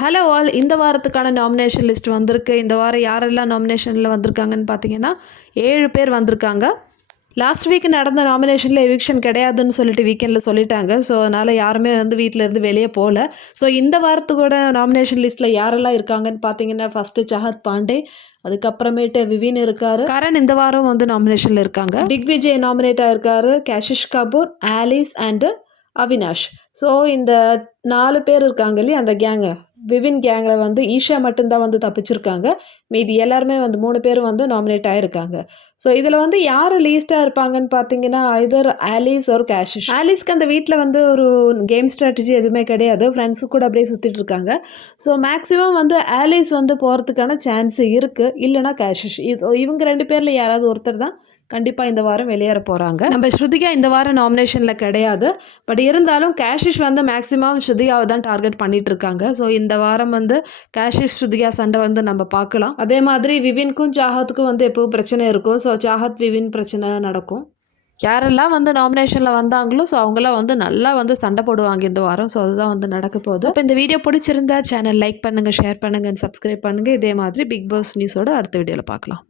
Hello all, இந்த வாரத்துக்கான nomination list வந்திருக்கு. இந்த வாரம் யாரெல்லாம் நாமினேஷனில் வந்திருக்காங்கன்னு பார்த்தீங்கன்னா 7 பேர் வந்திருக்காங்க. லாஸ்ட் வீக் நடந்த நாமினேஷனில் எவிக்ஷன் கிடையாதுன்னு சொல்லிட்டு வீக்கெண்டில் சொல்லிட்டாங்க. ஸோ அதனால் யாருமே வீட்டிலேருந்து வெளியே போகல. ஸோ இந்த வாரத்துக்கூட நாமினேஷன் லிஸ்ட்டில் யாரெல்லாம் இருக்காங்கன்னு பார்த்தீங்கன்னா ஃபஸ்ட்டு சஹத் பாண்டே, அதுக்கப்புறமேட்டு விவின் இருக்காரு, கரண் இந்த வாரம் நாமினேஷனில் இருக்காங்க. திக்விஜய் நாமினேட் ஆகிருக்காரு, Kashish Kapoor, Alice and Avinash. So இந்த 4 பேர் இருக்காங்க இல்லையா, அந்த கேங்கு விவின் கேங்கில் ஈஷா மட்டும்தான் தப்பிச்சிருக்காங்க. மீதி எல்லாருமே 3 பேர் நாமினேட் ஆகிருக்காங்க. ஸோ இதில் யார் லீஸ்ட்டாக இருப்பாங்கன்னு பார்த்தீங்கன்னா ஐதர் ஆலிஸ் ஒரு கேஷிஷ். ஆலிஸ்க்கு அந்த வீட்டில் ஒரு கேம் ஸ்ட்ராட்டஜி எதுவுமே கிடையாது, ஃப்ரெண்ட்ஸு கூட அப்படியே சுற்றிட்டு இருக்காங்க. ஸோ மேக்ஸிமம் ஆலிஸ் போகிறதுக்கான சான்ஸ் இருக்குது, இல்லைனா கேஷிஷ். இவங்க 2 பேரில் யாராவது ஒருத்தர் தான் கண்டிப்பாக இந்த வாரம் வெளியேற போகிறாங்க. நம்ம ஸ்ருதிகா இந்த வாரம் நாமினேஷனில் கிடையாது. பட் இருந்தாலும் கேஷிஷ் மேக்ஸிமம் ஸ்ருதிகாவை தான் டார்கெட் பண்ணிட்டு இருக்காங்க. ஸோ இந்த வாரம் கேஷிஷ் ஸ்ருதிகா சண்டை நம்ம பார்க்கலாம். அதே மாதிரி விவின்க்கும் சாஹத்துக்கும் எப்பவும் பிரச்சனை இருக்கும். ஸோ சாஹத் விவின் பிரச்சனை நடக்கும். யாரெல்லாம் நாமினேஷனில் வந்தாங்களோ ஸோ அவங்களாம் நல்லா சண்டை போடுவாங்க இந்த வாரம். ஸோ அதுதான் நடக்க போகுது. இப்போ இந்த வீடியோ பிடிச்சிருந்தா சேனல் லைக் பண்ணுங்கள், ஷேர் பண்ணுங்கள், சப்ஸ்கிரைப் பண்ணுங்கள். இதே மாதிரி பிக் பாஸ் நியூஸோட அடுத்த வீடியோவில் பார்க்கலாம்.